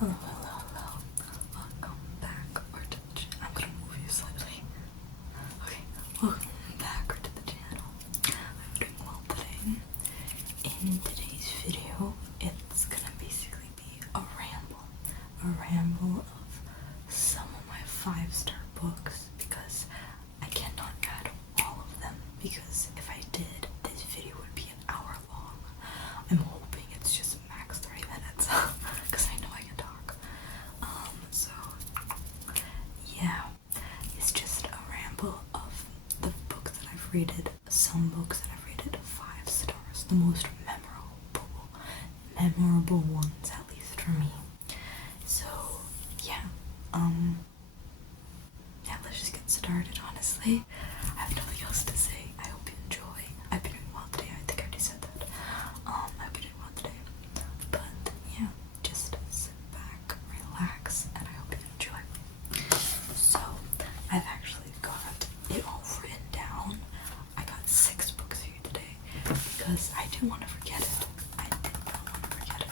Hello, hello, hello. Welcome back I'm gonna move you slightly. Okay, welcome back to the channel. I'm doing well today. In today's video, it's gonna basically be a ramble of some of my 5-star books because I cannot add all of them because if I did, this video would be an hour long. I'm hoping it's just max 30 minutes because I know I can talk. So yeah, it's just a ramble of the books that I've rated, some books that I've rated 5 stars, the most memorable ones, at least for me. So yeah, let's just get started. Honestly, I have nothing else to say. I hope you enjoy. I've been doing well today. I think I already said that. I hope you're doing well today. But yeah, just sit back, relax, and I hope you enjoy. So I've actually got it all written down. I got 6 books here today because I didn't want to forget it. I did not want to forget it.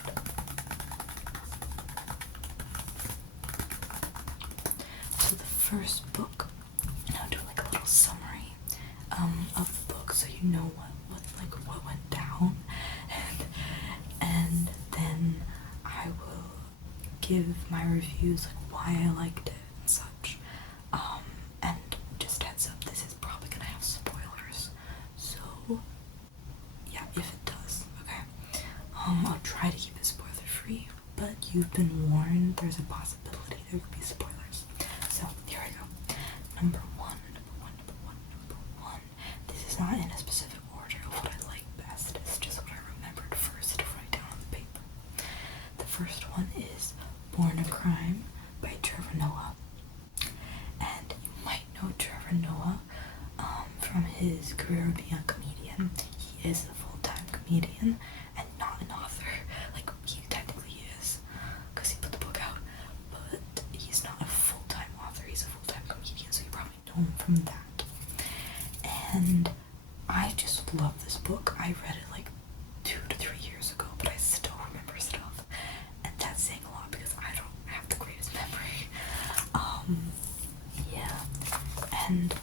So the first book, and I'll do like a little summary of the book so you know what went down, and then I will give my reviews, like why I liked it and such. And just heads up, this is probably gonna have spoilers, so yeah, if it does, okay. I'll try to keep it spoiler free, but you've been warned there's a possibility there could be spoilers. So here I go. Number one. This is not in a specific order of what I like best. It's just what I remembered first to write down on the paper. The first one is Born a Crime by Trevor Noah. And you might know Trevor Noah from his career of being a comedian. He is a full-time comedian and not an author. Like, he technically is, because he put the book out, but he's not a full-time author. He's a full-time comedian, so you probably know him from that. And I just love this book. I read it like 2 to 3 years ago, but I still remember stuff, and that's saying a lot because I don't have the greatest memory. Yeah, and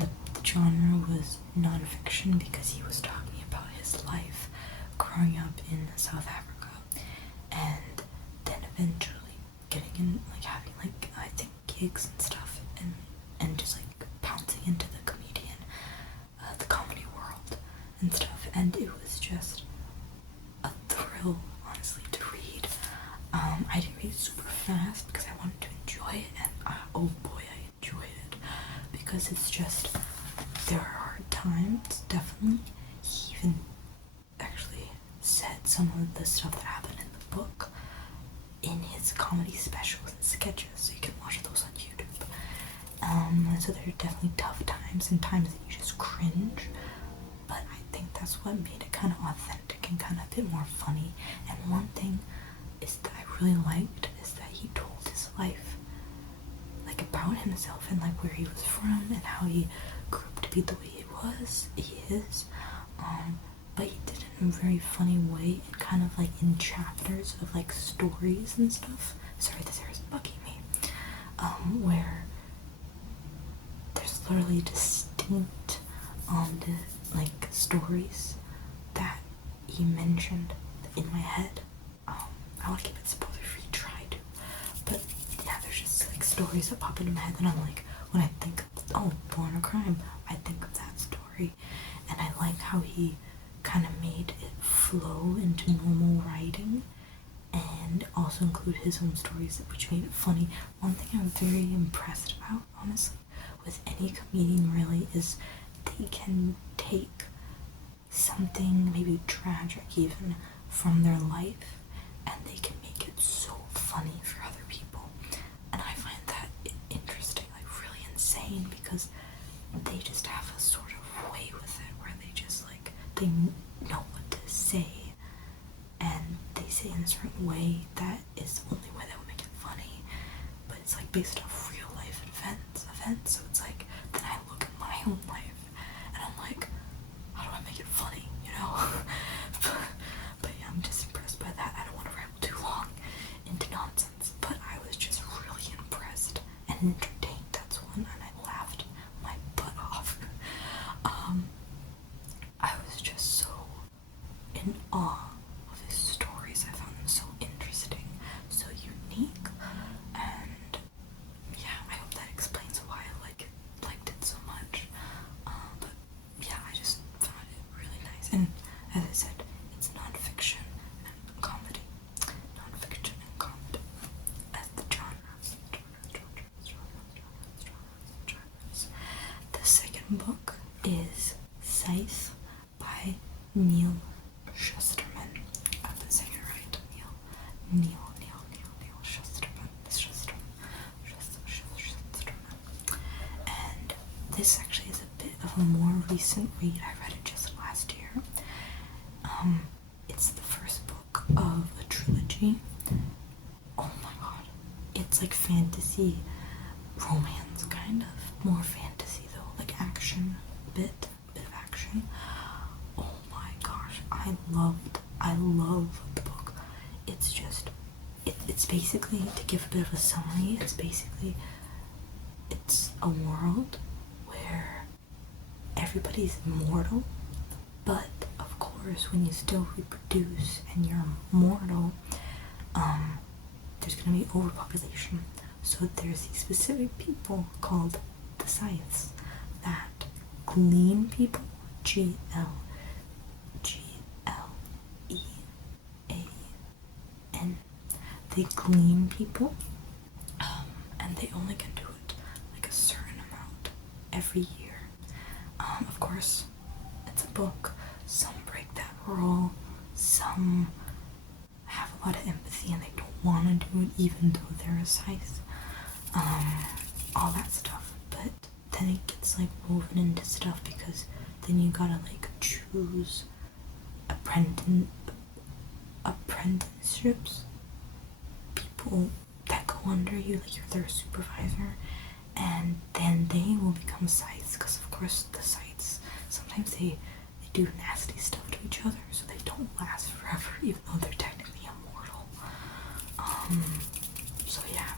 the genre was non-fiction because he was talking about his life growing up in South Africa, and then eventually getting in, like having like I think gigs and stuff, and just like pouncing into the comedy world and stuff, and it was just a thrill, honestly, to read. I didn't read it super fast because I wanted to enjoy it, and oh boy, I enjoyed it because it's just, there are hard times, definitely. He even actually said some of the stuff that happened in the book in his comedy specials and sketches, so you can watch those on YouTube. So there are definitely tough times and times that you just cringe, but I think that's what made it kind of authentic and kind of a bit more funny. And one thing is that I really liked is that he told his life, like about himself and like where he was from and how he grew up to be the way he is, but he did it in a very funny way and kind of like in chapters of like stories and stuff. Sorry, this hair is bugging me. Where there's literally distinct like stories that he mentioned in my head. I want to keep it spoiler free, try to, but yeah, there's just like stories that pop into my head, and I'm like, when I think of, Born a Crime, I think of that story, and I like how he kind of made it flow into normal writing and also include his own stories, which made it funny. One thing I'm very impressed about, honestly, with any comedian really, is they can take something maybe tragic even from their life and they can make it so funny for other people. And I find that interesting, like really insane, because they just have a sort of way with it where they just like, they know what to say, and they say in a certain way that is the only way that will make it funny, but it's like based off real life events, so it's like, then I look at my own life and I'm like, how do I make it funny, you know? But yeah, I'm just impressed by that. I don't want to ramble too awe of his stories. I found them so interesting, so unique, and yeah, I hope that explains why I liked it so much. But yeah, I just found it really nice, and as I said, it's non-fiction and comedy. Non-fiction and comedy as the genres. The second book is Scythe by Neil Shusterman. I've been saying it right. Neil Shusterman. Shusterman. And this actually is a bit of a more recent read. I read it just last year. It's the first book of a trilogy. Oh my god. It's like fantasy, romance kind of. More fantasy though, like action, a bit of action. Oh my gosh, I love the book. It's just, it's basically, to give a bit of a summary, it's a world where everybody's immortal, but of course when you still reproduce and you're mortal, there's gonna be overpopulation. So there's these specific people called the Scythes that glean people, Glean, they glean people, and they only can do it like a certain amount every year. Of course, it's a book. Some break that rule, some have a lot of empathy and they don't want to do it even though they're a scythe. All that stuff. But then it gets like woven into stuff because then you gotta like choose apprenticeships, people that go under you, like you're their supervisor, and then they will become scythes, because of course the scythes, sometimes they do nasty stuff to each other, so they don't last forever, even though they're technically immortal. So yeah.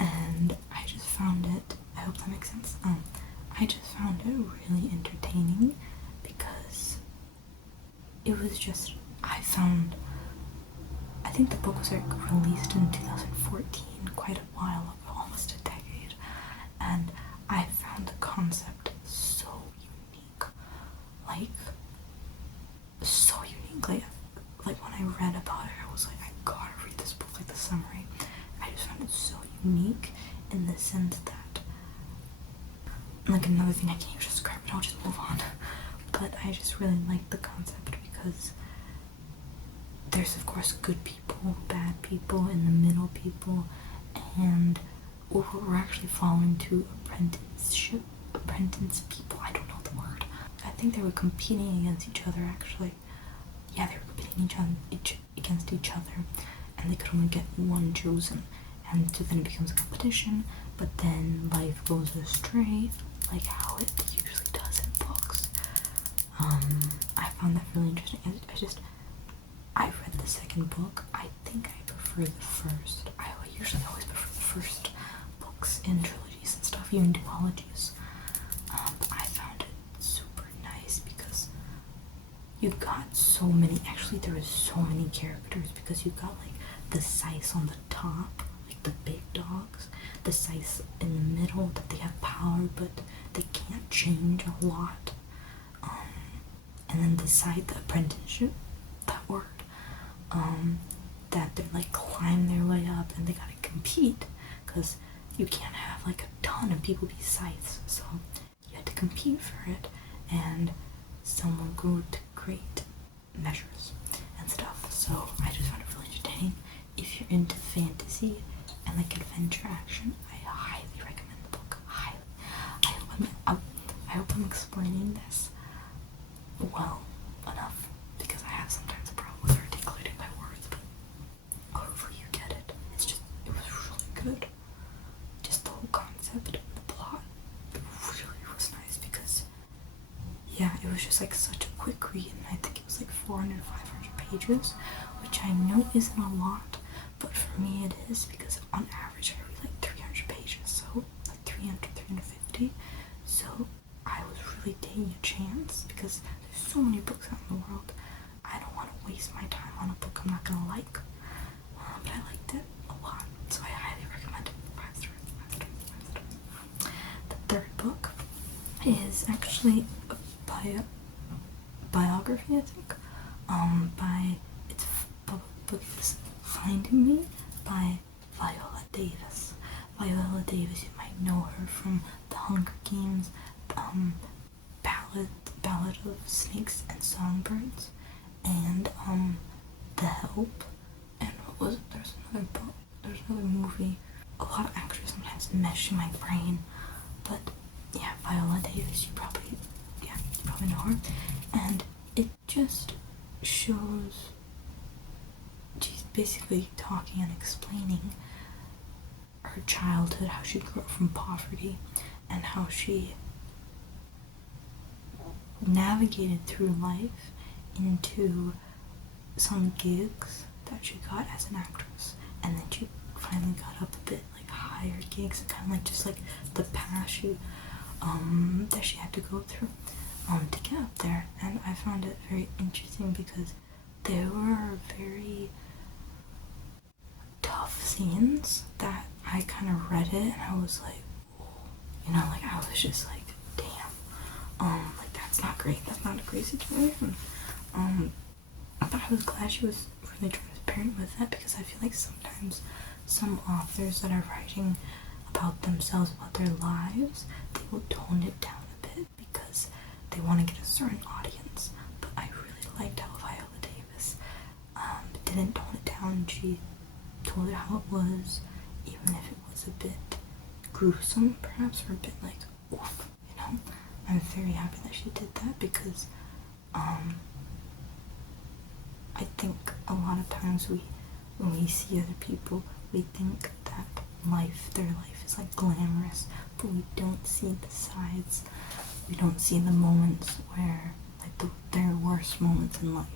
And I just found it, I hope that makes sense, I just found it really entertaining because it was just, I think the book was like released in 2014, quite a while ago, almost a decade, and I found the concept so unique, like when I read about it, I was like, I gotta read this book, like the summary. I just found it so unique in the sense that, like another thing, I can't even describe it, I'll just move on, but I just really like the concept because there's of course good people, bad people, in the middle people, and we're actually following two apprentice people, I don't know the word. I think they were competing against each other actually. Yeah, they were competing against each other, and they could only get one chosen, and so then it becomes a competition, but then life goes astray, like how it usually does in books. I found that really interesting. I read the second book. I think I prefer the first. I usually always prefer the first books in trilogies and stuff, even duologies. But I found it super nice because you got so many, actually there was so many characters, because you got like the scythes on the top, like the big dogs, the scythes in the middle that they have power but they can't change a lot, and then the apprenticeship, that word, that they're like climb their way up and they gotta compete, because you can't have like a ton of people be scythes, so you had to compete for it, and some will grow to great measures and stuff. So I just found it really entertaining. If you're into fantasy and like adventure action, I highly recommend the book. Highly. I hope I'm explaining this well enough, because I have sometimes a problem with articulating my words, but hopefully you get it. It was really good. Just the whole concept and the plot, it really was nice because, yeah, it was just like such a quick read, and I think it was like 400 to 500 pages, which I know isn't a lot, but for me it is, because on average I read like 300 pages, so like 300, 350, so I was give Day a chance because there's so many books out in the world. I don't want to waste my time on a book I'm not gonna like. But I liked it a lot, so I highly recommend it. 5 stars, 5 stars, 5 stars. The third book is actually a biography, I think. Book is Finding Me by Viola Davis. Viola Davis, you might know her from The Hunger Games, Ballad of Snakes and Songbirds, and The Help, and what was it? There's another movie. A lot of actors sometimes mesh in my brain, but yeah, Viola Davis, you probably know her, and it just shows she's basically talking and explaining her childhood, how she grew up from poverty, and how she navigated through life into some gigs that she got as an actress, and then she finally got up a bit like higher gigs, and kind of like just like the path she that she had to go through to get up there. And I found it very interesting because there were very tough scenes that I kind of read it and I was like, whoa, like I was just like, damn, like that's not great, that's not a great situation. But I was glad she was really transparent with that, because I feel like sometimes some authors that are writing about themselves, about their lives, they will tone it down a bit because they want to get a certain audience. But I really liked how Viola Davis didn't tone it down. She told it how it was, even if it was a bit gruesome, perhaps, or a bit like, oof, I'm very happy that she did that, because I think a lot of times when we see other people, we think that their life is like glamorous, but we don't see the sides. We don't see the moments where, like, their worst moments in life.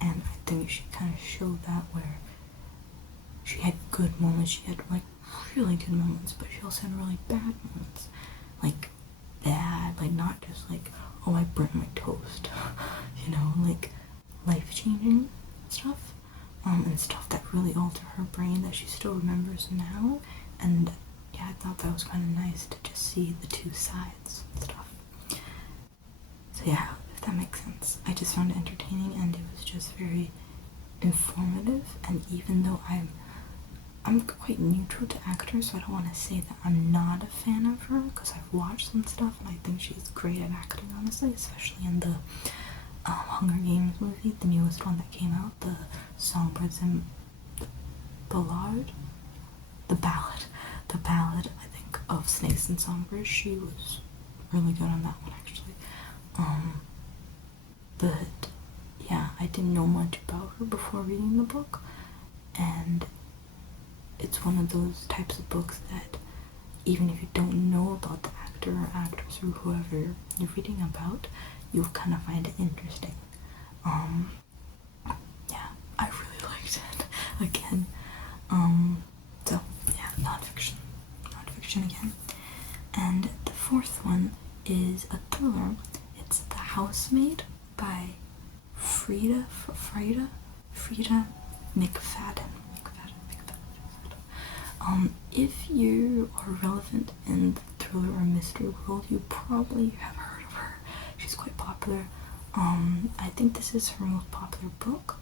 And I think she kind of showed that, where she had good moments, she had like really good moments, but she also had really bad moments. Like bad, like not just like, oh, I burnt my toast, like life-changing stuff, and stuff that really altered her brain that she still remembers now. And yeah, I thought that was kind of nice to just see the two sides and stuff. So yeah, if that makes sense. I just found it entertaining, and it was just very informative. And even though I'm quite neutral to actors, so I don't want to say that I'm not a fan of her, because I've watched some stuff and I think she's great at acting, honestly, especially in the Hunger Games movie, the newest one that came out, the Songbirds and the ballad, I think, of Snakes and Songbirds. She was really good on that one, actually. But yeah, I didn't know much about her before reading the book, and it's one of those types of books that even if you don't know about the actor or actress or whoever you're reading about, you'll kind of find it interesting. Yeah, I really liked it. Again, so yeah, nonfiction again. And the fourth one is a thriller. It's The Housemaid by Frida McFadden. If you are relevant in the thriller or mystery world, you probably have heard of her. She's quite popular. I think this is her most popular book,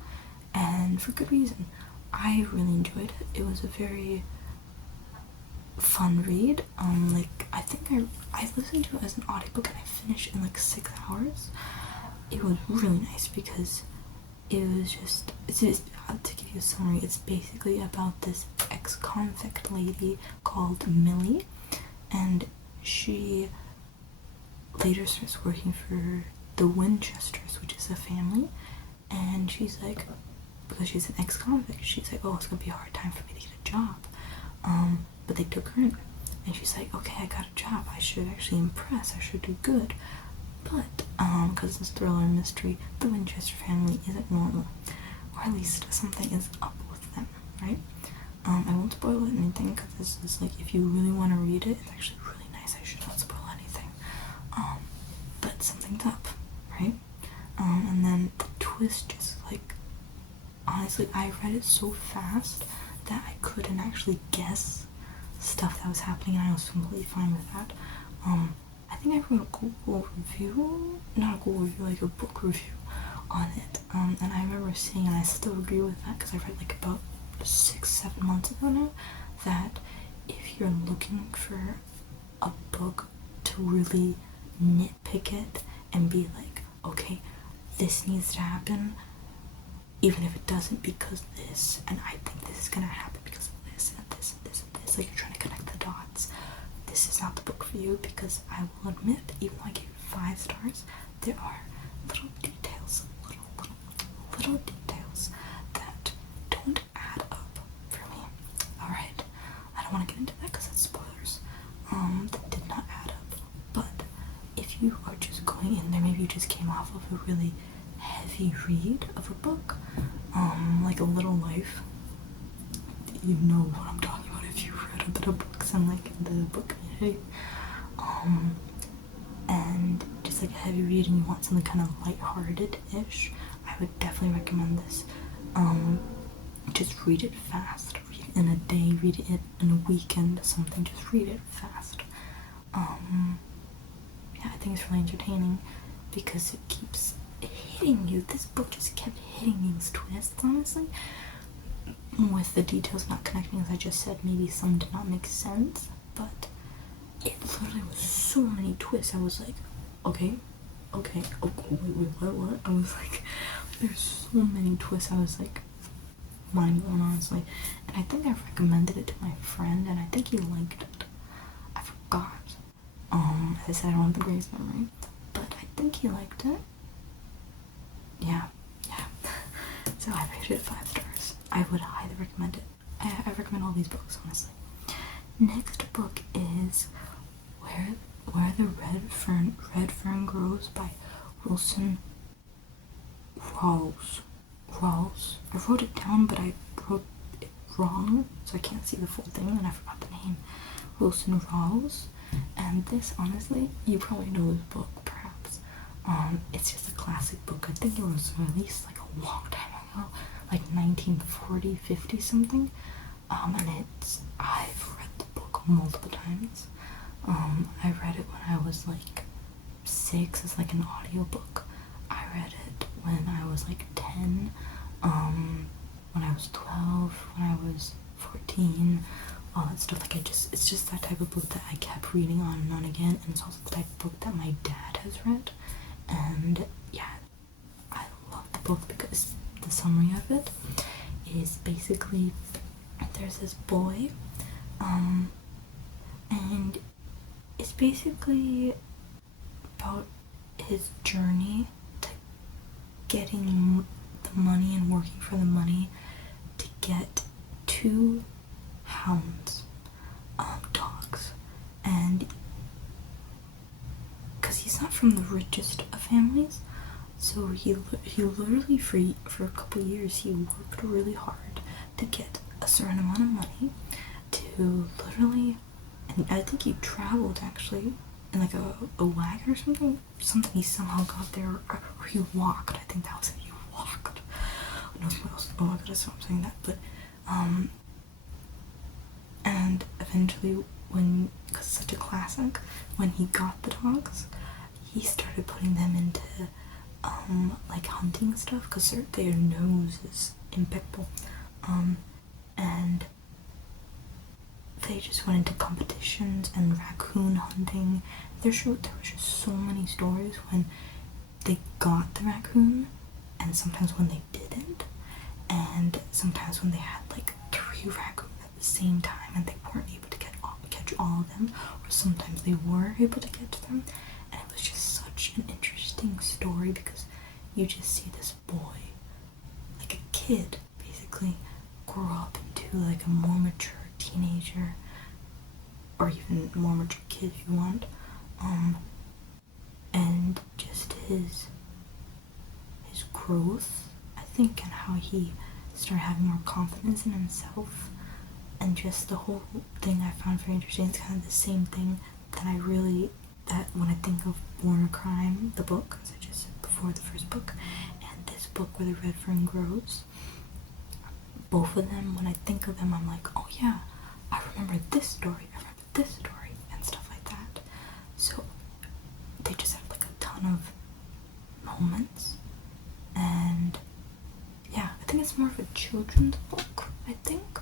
and for good reason. I really enjoyed it. It was a very fun read. I think I listened to it as an audiobook and I finished in like 6 hours. It was really nice because it was just, to give you a summary, it's basically about this ex-convict lady called Millie, and she later starts working for the Winchesters, which is a family, and she's like, because she's an ex-convict, she's like, oh, it's gonna be a hard time for me to get a job, but they took her in, and she's like, okay, I got a job, I should actually impress, I should do good. But, because it's thriller and mystery, the Winchester family isn't normal. Or at least something is up with them, right? I won't spoil anything, because this is like, if you really want to read it, it's actually really nice. I should not spoil anything. things up, right? And then the twist just like, honestly, I read it so fast that I couldn't actually guess stuff that was happening, and I was completely fine with that. I think I wrote a Google review, not a Google review, like a book review on it, and I remember saying, and I still agree with that because I read like about 6-7 months ago now, that if you're looking for a book to really nitpick it and be like, okay, this needs to happen, even if it doesn't, because this, and I think this is gonna happen because of this and this and this and this, like you're trying to connect the dots, this is not the book for you, because I will admit, even though I gave it 5 stars, there are little details, little details that don't add up for me. Alright, I don't want to get into that because it's spoilers, that did not add up, but if you are just going in there, maybe you just came off of a really heavy read of a book, like A Little Life, you know what I'm talking about if you read a bit of books and like the book community, and just like a heavy read and you want something kind of lighthearted-ish, I would definitely recommend this. Just read it fast, read it in a day, read it in a weekend, something, just read it fast. Yeah, I think it's really entertaining because it keeps hitting you. This book just kept hitting these twists, honestly, with the details not connecting, as I just said. Maybe some did not make sense, but it literally was so many twists. I was like, okay, oh, wait, what? I was like, there's so many twists. I was like, mind blown, honestly. And I think I recommended it to my friend, and I think he liked it. I forgot. As I said, I don't have the greatest memory, but I think he liked it. Yeah. So I rated it 5 stars. I would highly recommend it. I recommend all these books, honestly. Next book is Where the Red Fern Grows by Wilson Rawls. I wrote it down, but I wrote it wrong, so I can't see the full thing, and I forgot the name. Wilson Rawls. And this, honestly, you probably know this book, perhaps. It's just a classic book. I think it was released like a long time ago, like 1940, 50 something. And I've read the book multiple times. I read it when I was like 6 as like an audiobook. I read it when I was like 10, when I was 12, when I was 14, all that stuff. Like it's just that type of book that I kept reading on and on again, and it's also the type of book that my dad has read. And yeah, I love the book because the summary of it is basically, there's this boy, and it's basically about his journey to getting the money and working for the money to get 2 hounds, dogs, and because he's not from the richest of families, so he literally for a couple years he worked really hard to get a certain amount of money to literally, and I think he traveled actually in like a wagon or something he somehow got there, or he walked. I think that was it. He walked. Who knows what else? Oh, I gotta stop saying that. But and eventually, because it's such a classic, when he got the dogs, he started putting them into like hunting stuff, because their nose is impeccable, and they just went into competitions and raccoon hunting. There were just so many stories when they got the raccoon, and sometimes when they didn't, and sometimes when they had like 3 raccoons at the same time and they weren't able to catch all of them, or sometimes they were able to catch them. And it was just such an interesting story, because you just see this boy, like a kid basically, grow up into like a more mature teenager, or even more mature kid if you want, and just his growth, I think, and how he started having more confidence in himself, and just the whole thing I found very interesting. It's kind of the same thing that when I think of Born a Crime, the book, as I just said before, the first book, and this book where the red fern grows. Both of them, when I think of them, I'm like, oh yeah, I remember this story, and stuff like that. So they just have like a ton of moments, and yeah, I think it's more of a children's book. I think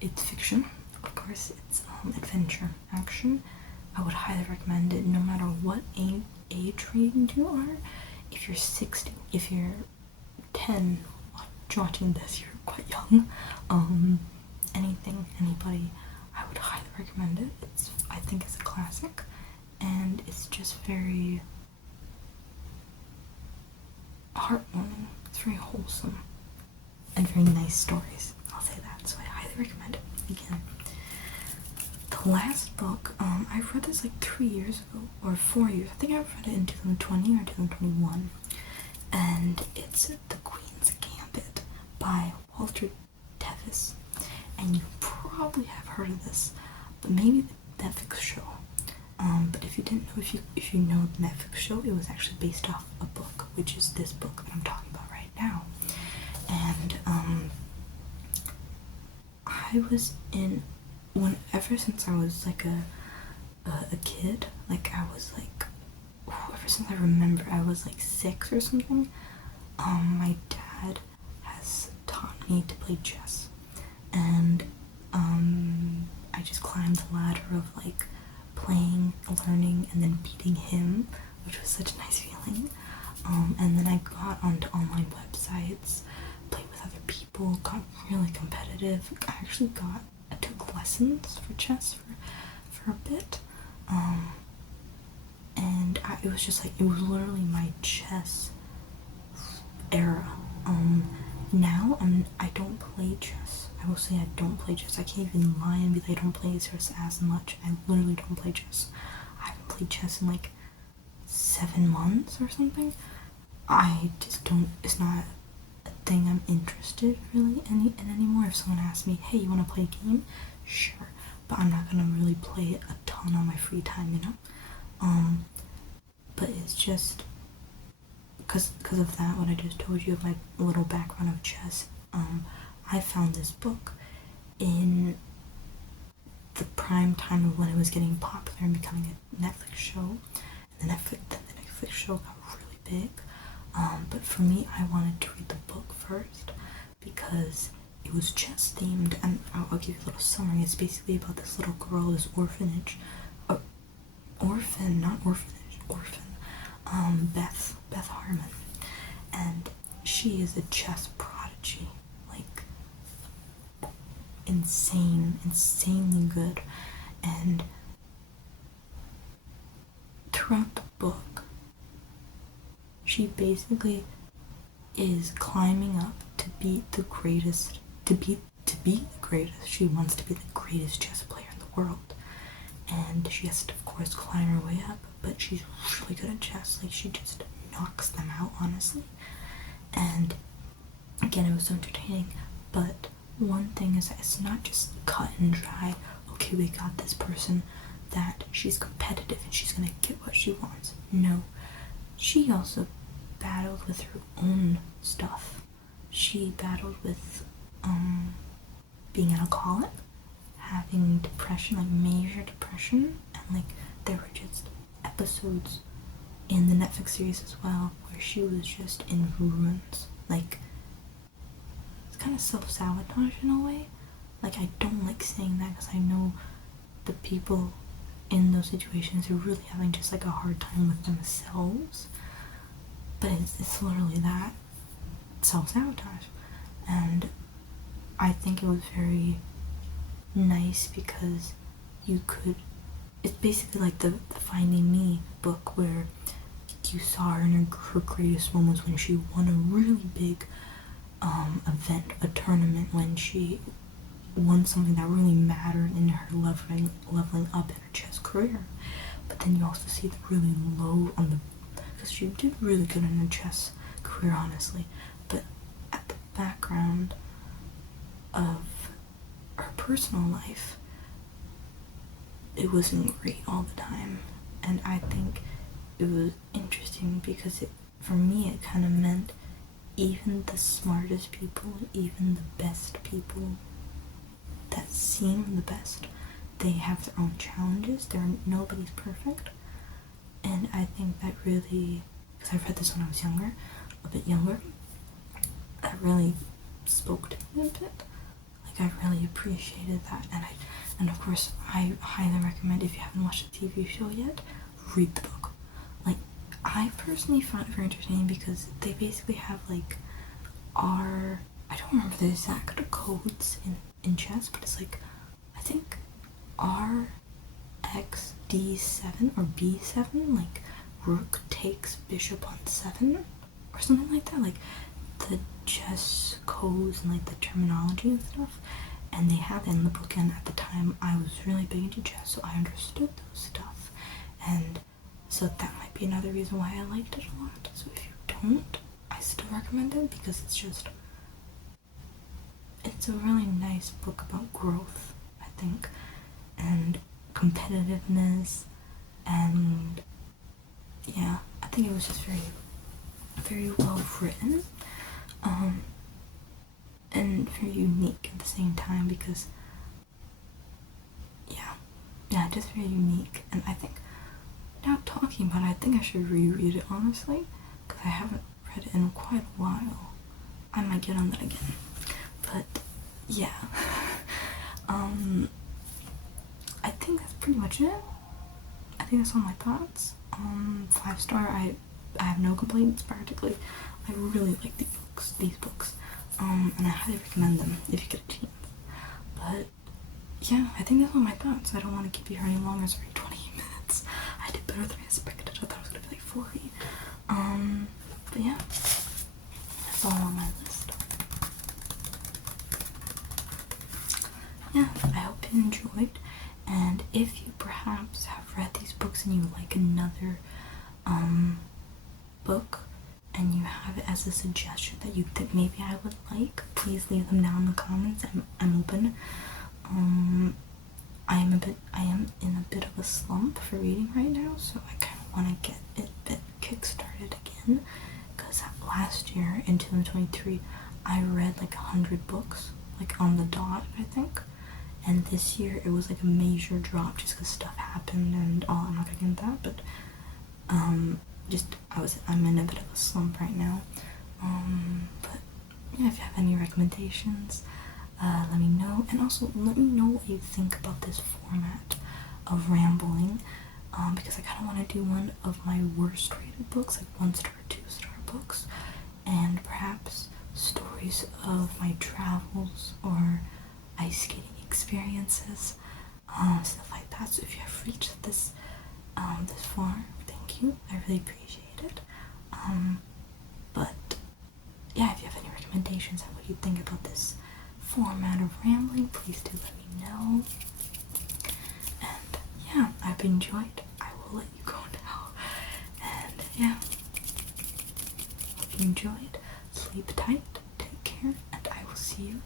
it's fiction, of course. It's adventure, action. I would highly recommend it, no matter what age range you are. If you're 16, if you're 10, watching this, you're quite young. Anybody, I would highly recommend it. I think it's a classic, and it's just very heartwarming. It's very wholesome and very nice stories. I'll say that. So I highly recommend it. Again, the last book, I read this like 3 years ago or 4 years. I think I read it in 2020 or 2021, and it's The Queen's Gambit by Walter Tevis. And you probably have heard of this, but maybe the Netflix show. But if you didn't know, if you know the Netflix show, it was actually based off a book, which is this book that I'm talking about right now. And I was ever since I was like a kid, like I was like, ever since I remember, I was like 6 or something. My dad has taught me to play chess, and I just climbed the ladder of like playing, learning, and then beating him, which was such a nice feeling. And then I got onto online websites, played with other people, got really competitive. I took lessons for chess for a bit, and it was just like, it was literally my chess era. Now I don't play chess. I will say I don't play chess. I can't even lie and be like I don't play chess as much. I literally don't play chess. I haven't played chess in like 7 months or something. I just don't, it's not a thing I'm interested really in anymore. If someone asks me, hey, you want to play a game? Sure. But I'm not gonna really play it a ton on my free time, you know? But it's just because of that, what I just told you of my little background of chess, I found this book in the prime time of when it was getting popular and becoming a Netflix show. And the Netflix show got really big. But for me, I wanted to read the book first because it was chess themed, and I'll give you a little summary. It's basically about this little girl, this orphan, Beth Harmon, and she is a chess prodigy, like insanely good. And throughout the book, she basically is climbing up to beat the greatest. To be the greatest, she wants to be the greatest chess player in the world. And she has to, of course, climb her way up, but she's really good at chess. Like, she just knocks them out, honestly. And again, it was so entertaining. But one thing is that it's not just cut and dry, okay, we got this person that she's competitive and she's gonna get what she wants. No, she also battled with her own stuff. She battled with being an alcoholic, having depression, like major depression, and like there were just episodes in the Netflix series as well where she was just in ruins. Like, it's kind of self-sabotage in a way. Like, I don't like saying that because I know the people in those situations are really having just like a hard time with themselves, but it's literally that, self-sabotage. And I think it was very nice because it's basically like the Finding Me book where you saw her in her greatest moments when she won a really big event, a tournament, when she won something that really mattered in her leveling up in her chess career. But then you also see the really low because she did really good in her chess career, honestly, but at the background of her personal life, it wasn't great all the time. And I think it was interesting because for me it kind of meant even the smartest people, even the best people that seem the best, they have their own challenges. Nobody's perfect. And I think that really, because I read this when I was younger, a bit younger, that really spoke to me a bit. Like, I really appreciated that. And of course, I highly recommend, if you haven't watched the TV show yet, read the book. Like, I personally found it very entertaining because they basically have like I don't remember the exact codes in chess, but it's like, I think R X D7 or B7, like rook takes bishop on 7 or something like that, like the chess codes and like the terminology and stuff. And they have it in the book, and at the time I was really big into chess, so I understood those stuff. And so that might be another reason why I liked it a lot. So if you don't, I still recommend it because it's a really nice book about growth, I think, and competitiveness, and yeah, I think it was just very, very well written, and very unique at the same time because, yeah, just very unique. And I think, now talking about it, I think I should reread it, honestly, because I haven't read it in quite a while. I might get on that again. But yeah, I think that's pretty much it. I think that's all my thoughts. 5-star. I have no complaints practically. I really like these books, and I highly recommend them if you get a chance. But yeah, I think that's all my thoughts. I don't want to keep you here any longer. Sorry, 20 minutes. I did better than I expected. I thought it was gonna be like 40. But yeah, that's all on my list. Yeah, I hope you enjoyed, and if you perhaps have read these books and you like another book and you have it as a suggestion that you think maybe I would like, please leave them down in the comments. I'm open. I am in a bit of a slump for reading right now, so I kind of want to get it a bit kickstarted again, because last year in 2023 I read like 100 books, like on the dot, I think. And this year it was like a major drop just because stuff happened and all. I'm not gonna get into that, but I'm in a bit of a slump right now. But yeah, if you have any recommendations, let me know, and also let me know what you think about this format of rambling, because I kind of want to do one of my worst rated books, like 1-star, 2-star books, and perhaps stories of my travels or ice skating experiences, stuff like that. So if you have reached this far, thank you. I really appreciate it. But yeah, if you have any recommendations on what you think about this format of rambling, please do let me know. And yeah, I've enjoyed. I will let you go now. And yeah, hope you enjoyed. Sleep tight, take care, and I will see you